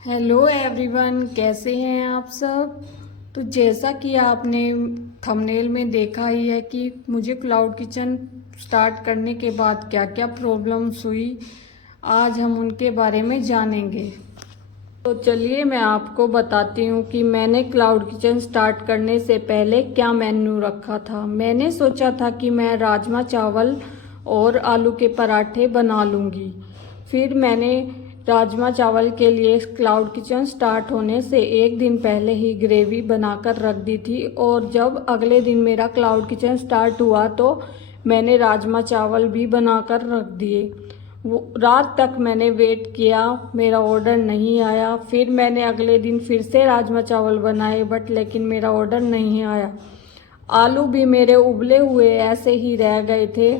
Hello everyone, कैसे हैं आप सब। तो जैसा कि आपने थंबनेल में देखा ही है कि मुझे क्लाउड किचन स्टार्ट करने के बाद क्या क्या प्रॉब्लम्स हुई, आज हम उनके बारे में जानेंगे। तो चलिए मैं आपको बताती हूँ कि मैंने क्लाउड किचन स्टार्ट करने से पहले क्या मेन्यू रखा था। मैंने सोचा था कि मैं राजमा चावल और आलू के पराठे बना लूँगी। फिर मैंने राजमा चावल के लिए क्लाउड किचन स्टार्ट होने से एक दिन पहले ही ग्रेवी बनाकर रख दी थी, और जब अगले दिन मेरा क्लाउड किचन स्टार्ट हुआ तो मैंने राजमा चावल भी बनाकर रख दिए। वो रात तक मैंने वेट किया, मेरा ऑर्डर नहीं आया। फिर मैंने अगले दिन फिर से राजमा चावल बनाए लेकिन मेरा ऑर्डर नहीं आया। आलू भी मेरे उबले हुए ऐसे ही रह गए थे।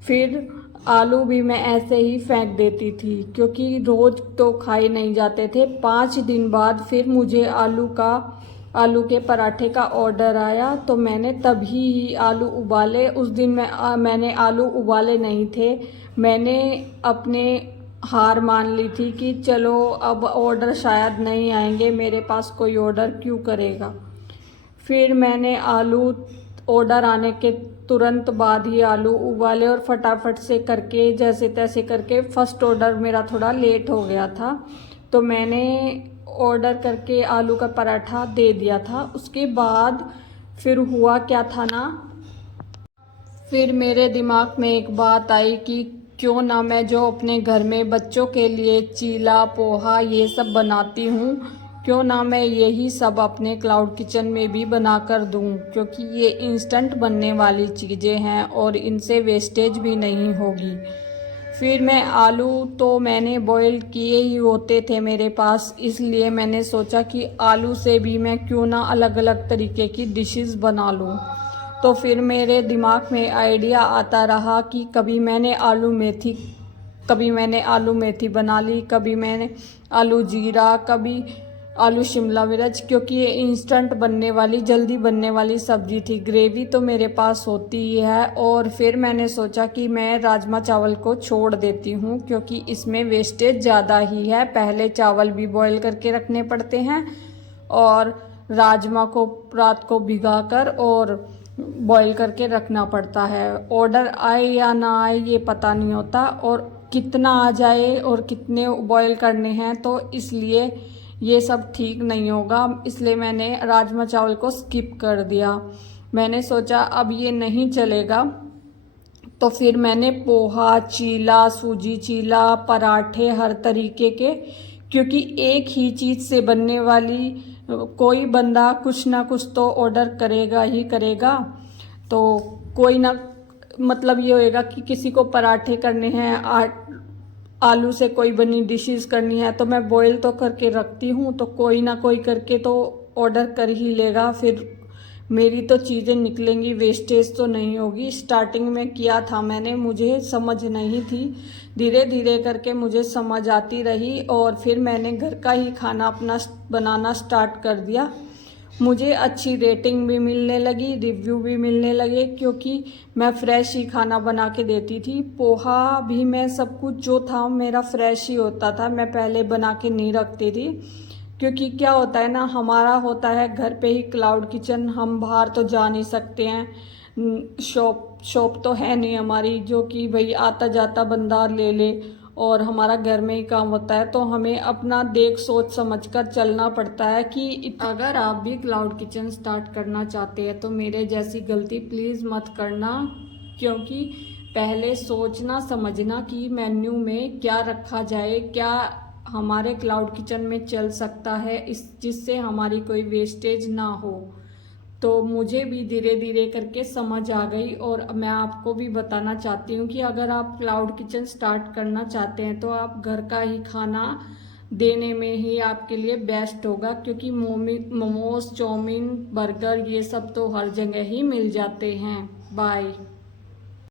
फिर आलू भी मैं ऐसे ही फेंक देती थी क्योंकि रोज तो खाए नहीं जाते थे। 5 दिन बाद फिर मुझे आलू के पराठे का ऑर्डर आया, तो मैंने तभी आलू उबाले। उस दिन मैंने आलू उबाले नहीं थे। मैंने अपने हार मान ली थी कि चलो अब ऑर्डर शायद नहीं आएंगे, मेरे पास कोई ऑर्डर क्यों करेगा। फिर मैंने आलू ऑर्डर आने के तुरंत बाद ही आलू उबाले और फटाफट से करके जैसे तैसे करके फर्स्ट ऑर्डर मेरा थोड़ा लेट हो गया था, तो मैंने ऑर्डर करके आलू का पराठा दे दिया था। उसके बाद फिर हुआ क्या था ना, फिर मेरे दिमाग में एक बात आई कि क्यों ना मैं जो अपने घर में बच्चों के लिए चीला पोहा ये सब बनाती हूँ, क्यों ना मैं यही सब अपने क्लाउड किचन में भी बना कर दूँ, क्योंकि ये इंस्टेंट बनने वाली चीज़ें हैं और इनसे वेस्टेज भी नहीं होगी। फिर मैं आलू तो मैंने बॉईल किए ही होते थे मेरे पास, इसलिए मैंने सोचा कि आलू से भी मैं क्यों ना अलग अलग तरीके की डिशेस बना लूँ। तो फिर मेरे दिमाग में आइडिया आता रहा कि कभी मैंने आलू मेथी बना ली, कभी मैंने आलू जीरा, कभी आलू शिमला मिर्च, क्योंकि ये इंस्टेंट बनने वाली जल्दी बनने वाली सब्जी थी। ग्रेवी तो मेरे पास होती ही है। और फिर मैंने सोचा कि मैं राजमा चावल को छोड़ देती हूँ क्योंकि इसमें वेस्टेज ज़्यादा ही है। पहले चावल भी बॉईल करके रखने पड़ते हैं और राजमा को रात को भिगाकर और बॉईल करके रखना पड़ता है। ऑर्डर आए या ना आए ये पता नहीं होता, और कितना आ जाए और कितने बॉईल करने हैं, तो इसलिए ये सब ठीक नहीं होगा। इसलिए मैंने राजमा चावल को स्किप कर दिया। मैंने सोचा अब ये नहीं चलेगा, तो फिर मैंने पोहा, चीला, सूजी चीला, पराठे हर तरीके के, क्योंकि एक ही चीज़ से बनने वाली कोई बंदा कुछ ना कुछ तो ऑर्डर करेगा ही करेगा। तो कोई ना, मतलब ये होएगा कि किसी को पराठे करने हैं, आलू से कोई बनी डिशेस करनी है, तो मैं बॉईल तो करके रखती हूँ, तो कोई ना कोई करके तो ऑर्डर कर ही लेगा। फिर मेरी तो चीज़ें निकलेंगी, वेस्टेज तो नहीं होगी। स्टार्टिंग में किया था मैंने, मुझे समझ नहीं थी, धीरे धीरे करके मुझे समझ आती रही और फिर मैंने घर का ही खाना अपना बनाना स्टार्ट कर दिया। मुझे अच्छी रेटिंग भी मिलने लगी, रिव्यू भी मिलने लगे, क्योंकि मैं फ्रेश ही खाना बना के देती थी। पोहा भी मैं सब कुछ जो था मेरा फ्रेश ही होता था, मैं पहले बना के नहीं रखती थी। क्योंकि क्या होता है ना, हमारा होता है घर पे ही क्लाउड किचन, हम बाहर तो जा नहीं सकते हैं। शॉप तो है नहीं हमारी जो कि भाई आता जाता बंदा ले ले, और हमारा घर में ही काम होता है, तो हमें अपना देख सोच समझ कर चलना पड़ता है। कि अगर आप भी क्लाउड किचन स्टार्ट करना चाहते हैं तो मेरे जैसी गलती प्लीज़ मत करना, क्योंकि पहले सोचना समझना कि मेन्यू में क्या रखा जाए, क्या हमारे क्लाउड किचन में चल सकता है, इस जिससे हमारी कोई वेस्टेज ना हो। तो मुझे भी धीरे धीरे करके समझ आ गई, और मैं आपको भी बताना चाहती हूँ कि अगर आप क्लाउड किचन स्टार्ट करना चाहते हैं तो आप घर का ही खाना देने में ही आपके लिए बेस्ट होगा, क्योंकि मोमोज, चाउमीन, बर्गर ये सब तो हर जगह ही मिल जाते हैं। बाय।